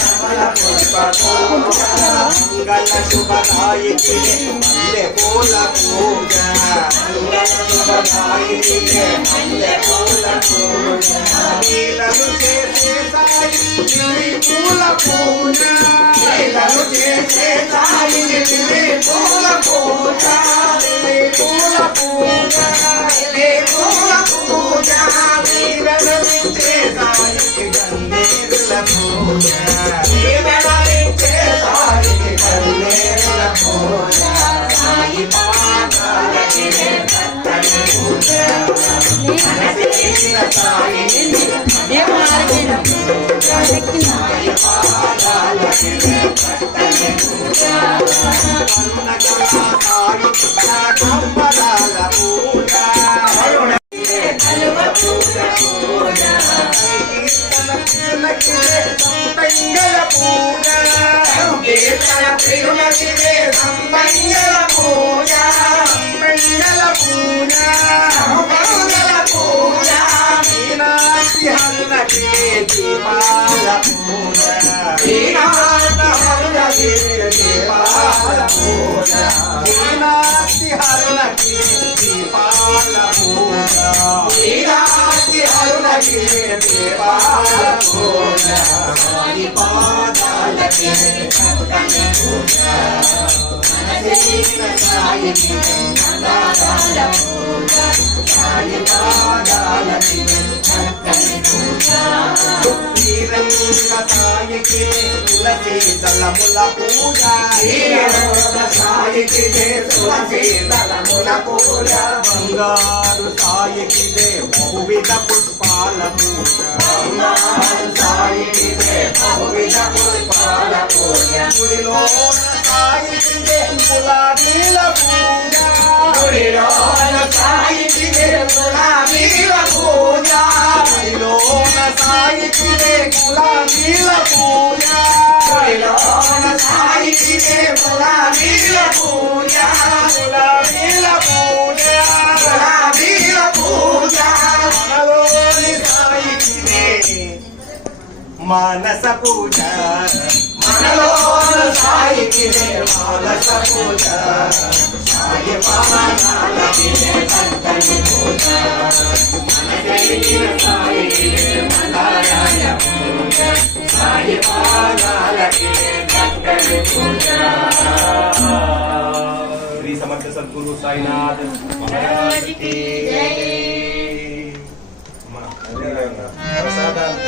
కమల పుష్ప పూజ మంగళ శుభదాయికి మల్లె పూల పూజ నీలను చేసే సాయి పూల పూజ నీలను చేసే సాయి పూల పూజ పూల పూజ పూల పూజ నీలను చేసే సాయి గన్నేరుల పూజ నీలను చేసే సాయి గన్నేరుల పూజ సాయి పాదాలకి పూజ తులసి దళముల పూజ సాయికి తులసి దళముల పూజ బంగారు సాయికి బహువిధ పుష్పాల పూజ బంగారు సాయికి బహువిధ పుష్పాల పూజ గుడిలోన సాయికి గులాబీల పూజ గుడిలోన సాయికి గులాబీల పూజ గుడిలోన సాయికి గులాబీల పూజ గుడిలోన సాయికి గులాబీల పూజ గులాబీల పూజ గులాబీల పూజ మనలోని సాయికి మానస పూజ మనలోన సాయికి మానస పూజ సాయి పాదాలకి చక్కని పూజ మనసైన సాయికి మంగళాయ పూజ సాయి పాదాలకి చక్కని పూజ శ్రీ సమర్థ సద్గురు సాయినాథ్ మహారాజ్ की जय ప్రసాదాలు